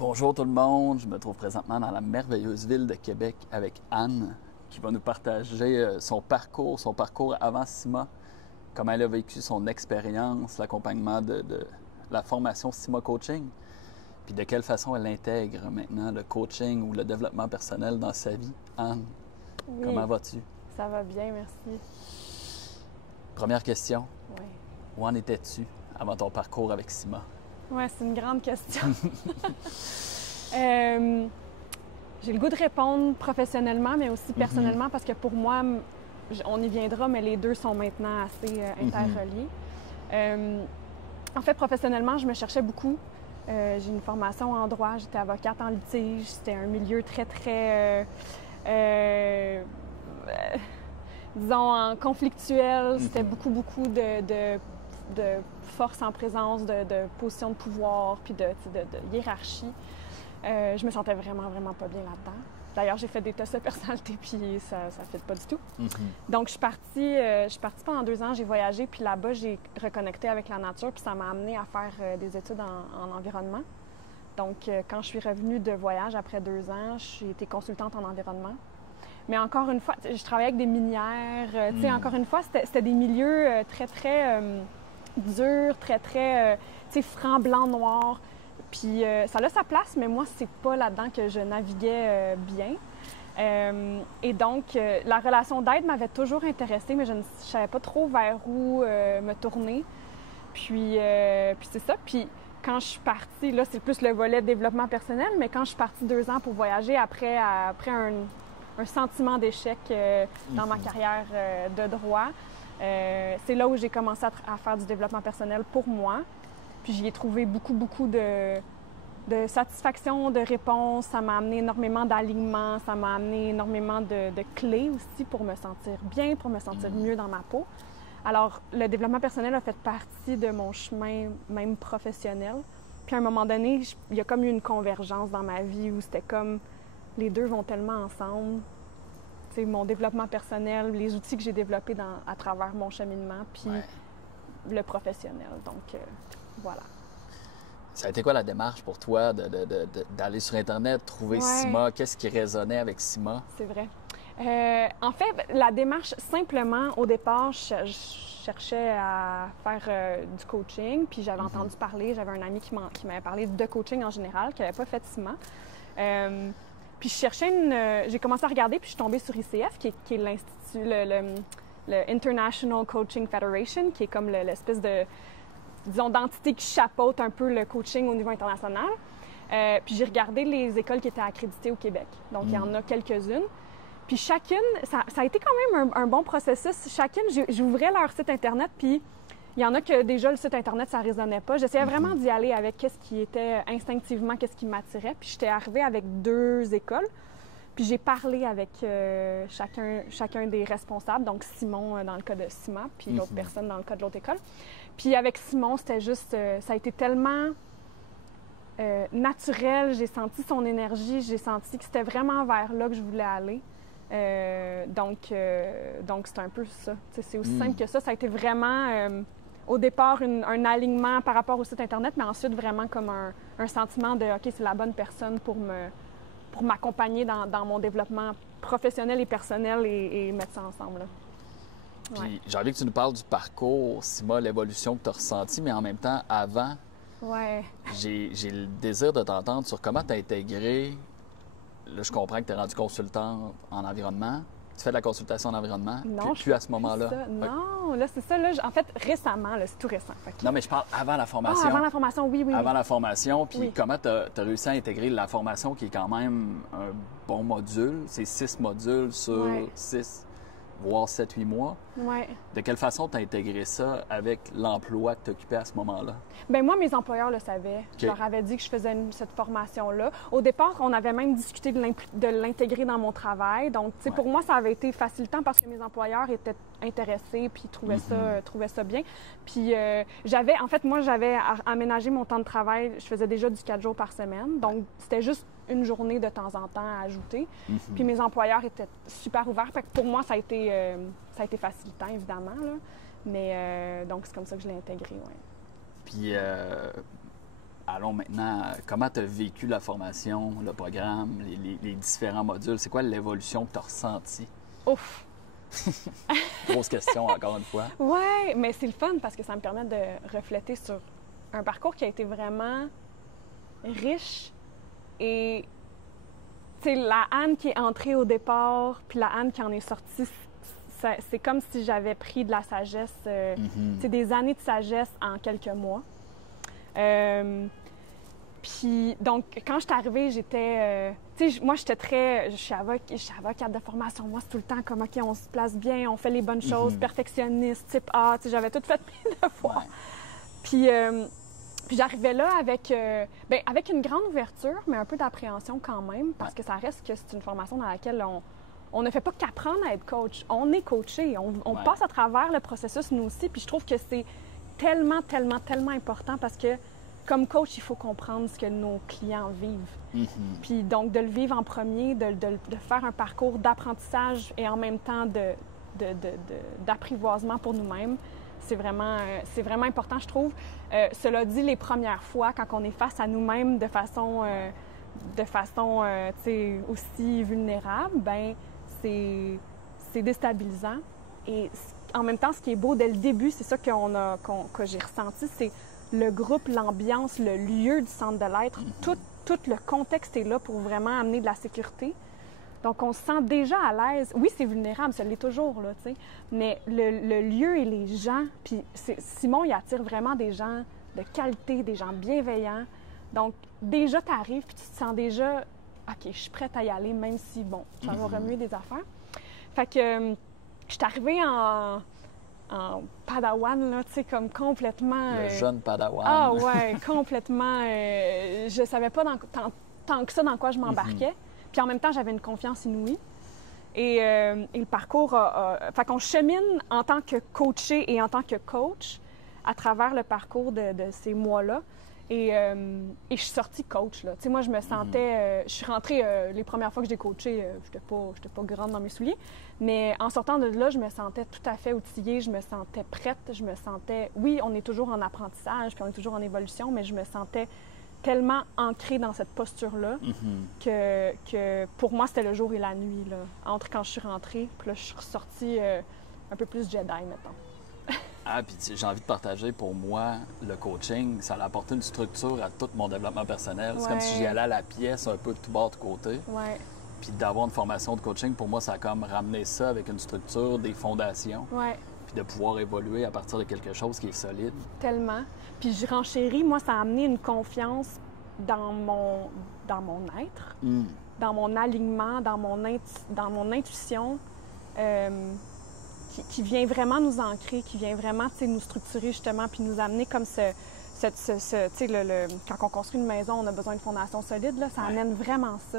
Bonjour tout le monde, je me trouve présentement dans la merveilleuse ville de Québec avec Anne qui va nous partager son parcours avant CIMA, comment elle a vécu son expérience, l'accompagnement de la formation CIMA Coaching, puis de quelle façon elle intègre maintenant le coaching ou le développement personnel dans sa vie. Anne, Oui, comment vas-tu? ça va bien, merci. Première question, Oui, où en étais-tu avant ton parcours avec CIMA? ouais, c'est une grande question. J'ai le goût de répondre professionnellement, mais aussi personnellement, parce que pour moi, on y viendra, mais les deux sont maintenant assez interreliés. En fait, professionnellement, je me cherchais beaucoup. J'ai une formation en droit, j'étais avocate en litige. C'était un milieu très, disons, conflictuel. C'était beaucoup de force en présence, de position de pouvoir, puis de hiérarchie. Je me sentais vraiment pas bien là-dedans. D'ailleurs, j'ai fait des tests de personnalité, puis ça ne fit pas du tout. Donc, je suis partie pendant 2 ans, j'ai voyagé, puis là-bas, j'ai reconnecté avec la nature, puis ça m'a amenée à faire des études en environnement. Donc, quand je suis revenue de voyage après 2 ans, j'ai été consultante en environnement. Mais encore une fois, je travaillais avec des minières. Tu sais, encore une fois, c'était des milieux très durs, très, tu sais, franc, blanc, noir. Puis ça a sa place, mais moi, c'est pas là-dedans que je naviguais bien. Et donc, la relation d'aide m'avait toujours intéressée, mais je ne savais pas trop vers où me tourner. Puis c'est ça. Puis quand je suis partie, là, c'est plus le volet développement personnel, mais quand je suis partie 2 ans pour voyager après un sentiment d'échec dans ma carrière de droit, c'est là où j'ai commencé à faire du développement personnel pour moi. Puis j'y ai trouvé beaucoup de satisfaction, de réponses. Ça m'a amené énormément d'alignement, ça m'a amené énormément de clés aussi pour me sentir bien, pour me sentir mieux dans ma peau. Alors, le développement personnel a fait partie de mon chemin, même professionnel. Puis à un moment donné, il y a comme eu une convergence dans ma vie où c'était comme les deux vont tellement ensemble. Tu sais, mon développement personnel, les outils que j'ai développés à travers mon cheminement, puis le professionnel. Donc, voilà. Ça a été quoi la démarche pour toi d'aller sur Internet, trouver CIMA? Qu'est-ce qui résonnait avec CIMA? C'est vrai. En fait, la démarche, simplement, au départ, je cherchais à faire du coaching, puis j'avais entendu parler, j'avais un ami qui m'avait parlé de coaching en général, qui n'avait pas fait CIMA. Puis je cherchais j'ai commencé à regarder, puis je suis tombée sur ICF, qui est l'institut, le International Coaching Federation, qui est comme l'espèce de, disons, d'entité qui chapeaute un peu le coaching au niveau international. Puis j'ai regardé les écoles qui étaient accréditées au Québec. Donc, il y en a quelques-unes. Puis chacune, ça a été quand même un bon processus. Chacune, j'ouvrais leur site Internet, puis il y en a que déjà, le site Internet, ça ne résonnait pas. J'essayais vraiment d'y aller avec qu'est-ce qui était instinctivement, qu'est-ce qui m'attirait. Puis j'étais arrivée avec 2 écoles. Puis j'ai parlé avec chacun des responsables, donc Simon dans le cas de CIMA, puis l'autre personne dans le cas de l'autre école. Puis avec Simon, c'était juste, ça a été tellement naturel, j'ai senti son énergie, j'ai senti que c'était vraiment vers là que je voulais aller. Donc c'est un peu ça. T'sais, c'est aussi simple que ça. Ça a été vraiment, au départ, un alignement par rapport au site Internet, mais ensuite vraiment comme un sentiment de « OK, c'est la bonne personne pour m'accompagner dans mon développement professionnel et personnel et mettre ça ensemble. » Puis j'ai envie que tu nous parles du parcours, CIMA, l'évolution que tu as ressentie, mais en même temps, avant, j'ai le désir de t'entendre sur comment tu as intégré. Là, je comprends que tu es rendu consultant en environnement. Tu fais de la consultation en environnement? Non, puis à ce moment-là? Non, là, c'est ça. Là, en fait, récemment, là, c'est tout récent. Non, mais je parle avant la formation. Avant la formation, oui. Avant la formation, puis comment tu as réussi à intégrer la formation qui est quand même un bon module. C'est 6 modules sur 6, voire 7-8 mois. De quelle façon tu as intégré ça avec l'emploi que tu occupais à ce moment-là? Bien, moi, mes employeurs le savaient. Je leur avais dit que je faisais cette formation-là. Au départ, on avait même discuté de l'intégrer dans mon travail. Donc, tu sais, pour moi, ça avait été facilitant parce que mes employeurs étaient intéressés puis trouvaient ça bien. Puis, en fait, moi, j'avais aménagé mon temps de travail. Je faisais déjà du 4 jours par semaine. Donc, c'était juste une journée de temps en temps à ajouter. Puis mes employeurs étaient super ouverts. Fait que pour moi, ça a été facilitant, évidemment. Là. Mais donc, c'est comme ça que je l'ai intégré, Puis allons maintenant, comment tu as vécu la formation, le programme, les différents modules? C'est quoi l'évolution que tu as ressentie? Ouf! Grosse question, encore une fois. Ouais, mais c'est le fun parce que ça me permet de refléter sur un parcours qui a été vraiment riche. Et, tu sais, la Anne qui est entrée au départ, puis la Anne qui en est sortie, c'est comme si j'avais pris de la sagesse, tu sais, des années de sagesse en quelques mois. Puis, donc, quand je suis arrivée, j'étais... tu sais, moi, je suis avocate de formation. Moi, c'est tout le temps comme, OK, on se place bien, on fait les bonnes choses, perfectionniste, type A. Tu sais, j'avais tout fait plein de fois. Ouais. Puis j'arrivais là avec une grande ouverture, mais un peu d'appréhension quand même, parce que ça reste que c'est une formation dans laquelle on ne fait pas qu'apprendre à être coach. On est coaché. On passe à travers le processus, nous aussi. Puis je trouve que c'est tellement, tellement, tellement important parce que, comme coach, il faut comprendre ce que nos clients vivent. Puis donc, de le vivre en premier, de faire un parcours d'apprentissage et en même temps d'apprivoisement pour nous-mêmes, c'est vraiment important, je trouve. Cela dit, les premières fois, quand on est face à nous-mêmes de façon tu sais, aussi vulnérable, ben c'est déstabilisant. Et en même temps, ce qui est beau dès le début, c'est ça que j'ai ressenti, c'est le groupe, l'ambiance, le lieu du centre de l'être. Tout le contexte est là pour vraiment amener de la sécurité. Donc, on se sent déjà à l'aise. Oui, c'est vulnérable, ça l'est toujours, là, tu sais. Mais le lieu et les gens, puis Simon, il attire vraiment des gens de qualité, des gens bienveillants. Donc, déjà, tu arrives, puis tu te sens déjà, OK, je suis prête à y aller, même si, bon, ça va remuer des affaires. Fait que je suis arrivée en padawan, là, tu sais, comme complètement... Le jeune padawan. Ah ouais, complètement... je savais pas tant que ça dans quoi je m'embarquais. Puis en même temps, j'avais une confiance inouïe. Et le parcours fait qu'on chemine en tant que coaché et en tant que coach à travers le parcours de ces mois-là. Et je suis sortie coach, là. Tu sais, moi, je me sentais... je suis rentrée... les premières fois que j'ai coaché, j'étais pas grande dans mes souliers. Mais en sortant de là, je me sentais tout à fait outillée. Je me sentais prête. Je me sentais... Oui, on est toujours en apprentissage, puis on est toujours en évolution, mais je me sentais tellement ancrée dans cette posture-là que pour moi, c'était le jour et la nuit, là, entre quand je suis rentrée, puis là, je suis ressortie un peu plus Jedi, mettons. Ah, puis j'ai envie de partager, pour moi, le coaching, ça a apporté une structure à tout mon développement personnel. C'est comme si j'y allais à la pièce, un peu de tout bord, de côté. Ouais. Puis d'avoir une formation de coaching, pour moi, ça a comme ramené ça avec une structure, des fondations. Ouais. Puis de pouvoir évoluer à partir de quelque chose qui est solide. Tellement. Puis je renchéris, moi, ça a amené une confiance dans mon être, dans mon alignement, dans mon intuition, qui vient vraiment nous ancrer, qui vient vraiment, tu sais, nous structurer justement, puis nous amener comme tu sais, quand on construit une maison, on a besoin d'une fondation solide, là, ça amène vraiment ça.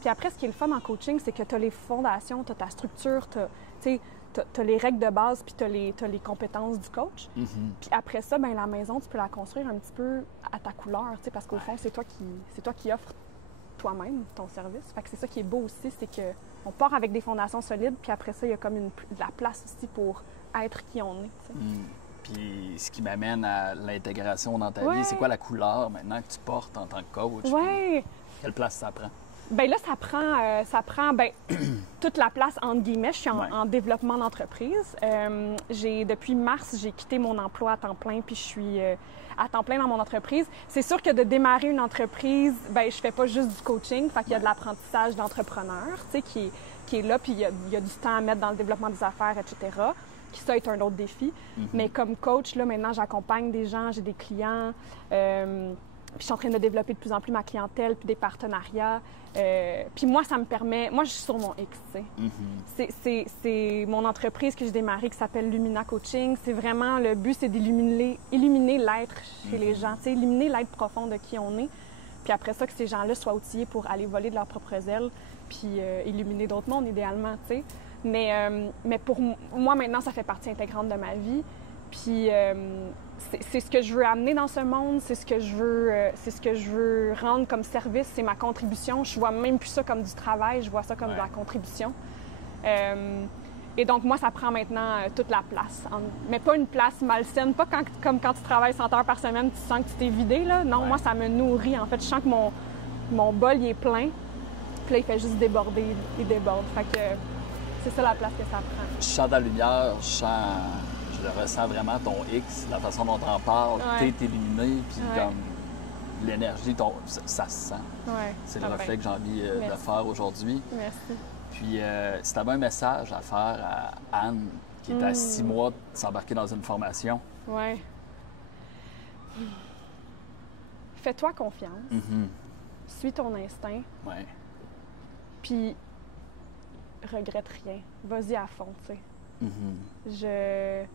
Puis après, ce qui est le fun en coaching, c'est que tu as les fondations, tu as ta structure, tu sais, tu as les règles de base, puis tu as les compétences du coach. Puis après ça, ben la maison, tu peux la construire un petit peu à ta couleur, tu sais, parce qu'au fond, c'est toi qui offres toi-même ton service. Fait que c'est ça qui est beau aussi, c'est qu'on part avec des fondations solides, puis après ça, il y a comme de la place aussi pour être qui on est, tu sais. Puis ce qui m'amène à l'intégration dans ta vie, c'est quoi la couleur maintenant que tu portes en tant que coach? Ouais. Quelle place ça prend? Bien là, ça prend toute la place, entre guillemets. Je suis en développement d'entreprise. Depuis mars, j'ai quitté mon emploi à temps plein, puis je suis à temps plein dans mon entreprise. C'est sûr que de démarrer une entreprise, je fais pas juste du coaching, fait qu'il y a de l'apprentissage d'entrepreneur, tu sais, qui est là, puis il y a du temps à mettre dans le développement des affaires, etc., qui ça est un autre défi. Mais comme coach, là, maintenant, j'accompagne des gens, j'ai des clients, puis je suis en train de développer de plus en plus ma clientèle, puis des partenariats. Puis moi, ça me permet... Moi, je suis sur mon X, tu sais. C'est mon entreprise que j'ai démarrée qui s'appelle Lumina Coaching. C'est vraiment... Le but, c'est d'illuminer l'être chez les gens, tu sais, illuminer l'être profond de qui on est. Puis après ça, que ces gens-là soient outillés pour aller voler de leurs propres ailes, puis illuminer d'autres mondes, idéalement, tu sais. Mais pour moi, maintenant, ça fait partie intégrante de ma vie. Puis c'est ce que je veux amener dans ce monde, c'est ce que je veux rendre comme service, c'est ma contribution. Je vois même plus ça comme du travail, je vois ça comme de la contribution. Et donc, moi, ça prend maintenant toute la place. Mais pas une place malsaine, pas comme quand tu travailles 100 heures par semaine, tu sens que tu t'es vidé, là. Non, moi, ça me nourrit. En fait, je sens que mon bol, il est plein. Puis là, il fait juste déborder. Il déborde. Fait que c'est ça la place que ça prend. Je sens la lumière, je le ressens vraiment, ton X, la façon dont t'en parles, t'es illuminé, puis comme l'énergie, ça se sent. Ouais, c'est le reflet que j'ai envie de faire aujourd'hui. Merci. Puis, si tu avais un message à faire à Anne, qui est à 6 mois de s'embarquer dans une formation. Oui. Fais-toi confiance. Suis ton instinct. Oui. Puis, regrette rien. Vas-y à fond, tu sais.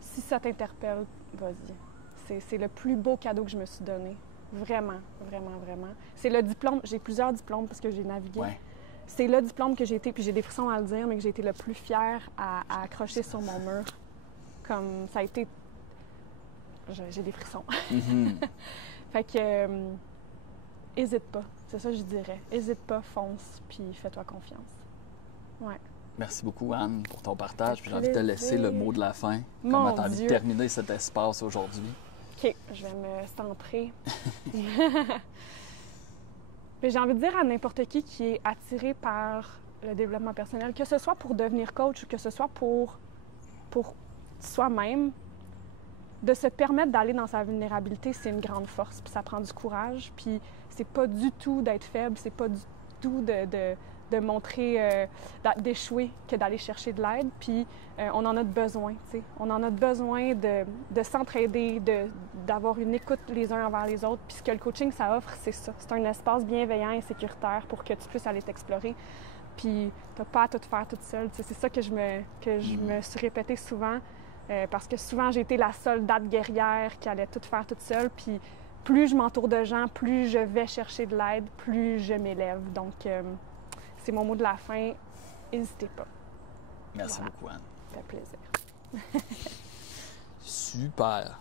Si ça t'interpelle, vas-y. C'est le plus beau cadeau que je me suis donné. Vraiment, vraiment, vraiment. C'est le diplôme. J'ai plusieurs diplômes parce que j'ai navigué. Ouais. C'est le diplôme que j'ai été, puis j'ai des frissons à le dire, mais que j'ai été le plus fière à accrocher sur mon mur. Comme ça a été... J'ai des frissons. Fait que... hésite pas. C'est ça que je dirais. Hésite pas, fonce, puis fais-toi confiance. Ouais. Merci beaucoup, Anne, pour ton partage. Puis j'ai envie de te laisser le mot de la fin. Mon Comment tu as envie Dieu. de terminer cet espace aujourd'hui? OK, je vais me centrer. J'ai envie de dire à n'importe qui est attiré par le développement personnel, que ce soit pour devenir coach ou que ce soit pour soi-même, de se permettre d'aller dans sa vulnérabilité, c'est une grande force. Puis ça prend du courage. Puis c'est pas du tout d'être faible, c'est pas du tout de montrer, d'échouer que d'aller chercher de l'aide. Puis on en a besoin, tu sais. On en a besoin de s'entraider, d'avoir une écoute les uns envers les autres. Puis ce que le coaching, ça offre, c'est ça. C'est un espace bienveillant et sécuritaire pour que tu puisses aller t'explorer. Puis t'as pas à tout faire toute seule. Tu sais, c'est ça que je me suis répété souvent. Parce que souvent, j'ai été la soldate guerrière qui allait tout faire toute seule. Puis plus je m'entoure de gens, plus je vais chercher de l'aide, plus je m'élève. Donc, c'est mon mot de la fin. N'hésitez pas. Merci beaucoup, Anne. Ça fait plaisir. Super.